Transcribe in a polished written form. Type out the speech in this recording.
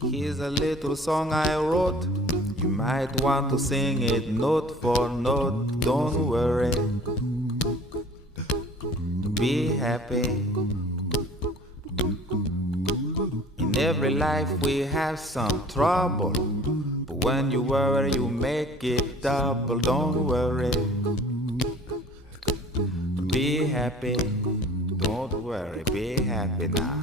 Here's a little song I wrote. You might want to sing it note for note. Don't worry, be happy. In every life we have some trouble, but when you worry you make it double. Don't worry, be happy. Don't worry, be happy now.